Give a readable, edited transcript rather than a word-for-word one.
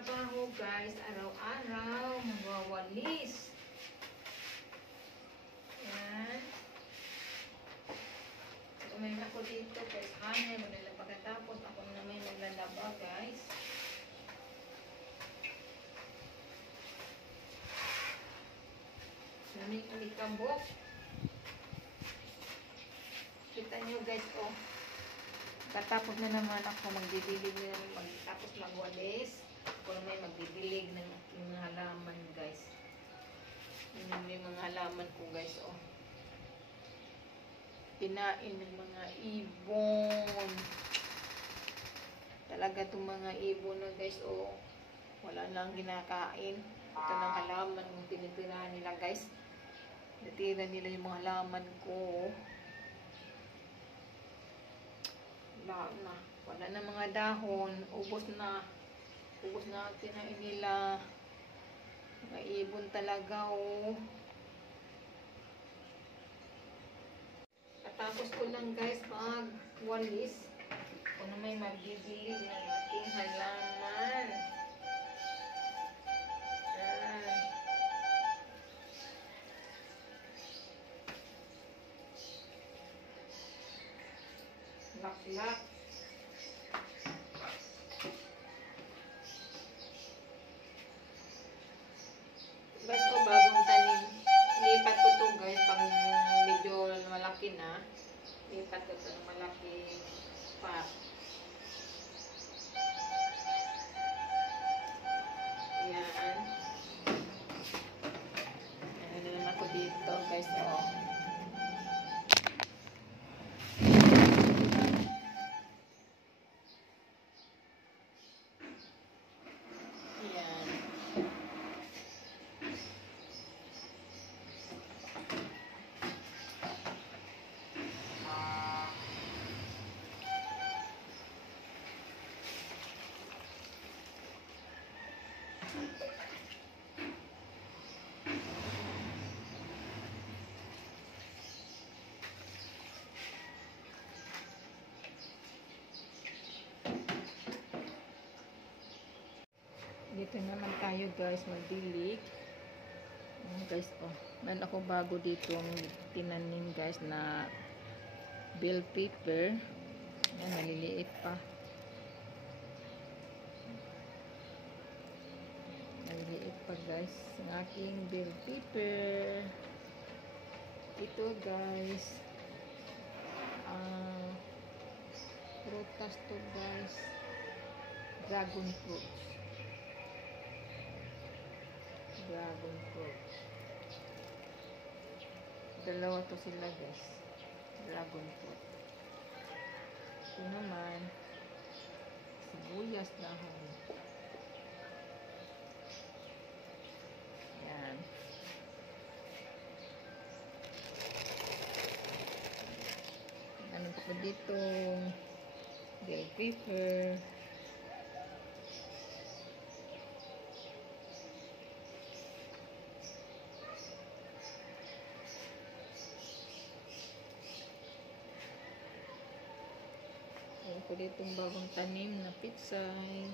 trabaho guys, araw-araw, magwawalis. Yan. May ako dito guys, hanay, pagkatapos ako na may maglalaba guys. Naming kambok. Kita nyo guys, oh. Katapos na naman ako magdidilig tapos magwalis. Ako na may magdidilig ng aking halaman guys. Yun yung mga halaman ko guys, oh. Kinain ng mga ibon. Talaga itong mga ibon na guys, oh. Wala nang kinakain. Ito ng halaman kung tinitirahan nila guys. Natira nila yung mga halaman ko. Wala na mga dahon. Ubos na. Ubos na kinain nila. Mga ibon talaga, oh. Tapos ko lang guys magwalis. Ako na may magdidilig ng aking halaman. Laklak. Guys, oh, bagong tanim. Lipat ko to guys pag medyo malaki na. Lipat ko to ng malaki pot. Yan. Ano naman ako dito guys, oh. Dito naman tayo guys magdilig. Guys, oh, meron ako bago dito ang tinanim guys na bell pepper. Yan, maliliit pa. Maliliit pa guys ang aking bell pepper. Ito guys, prutas to guys, dragon fruit. Dragon fruit. Dalawa to sila guys. Dragon fruit. Ito naman sibuyas dahon. Yan. Ano pa dito? Bell pepper. Ako ditong bagong tanim na pitsay.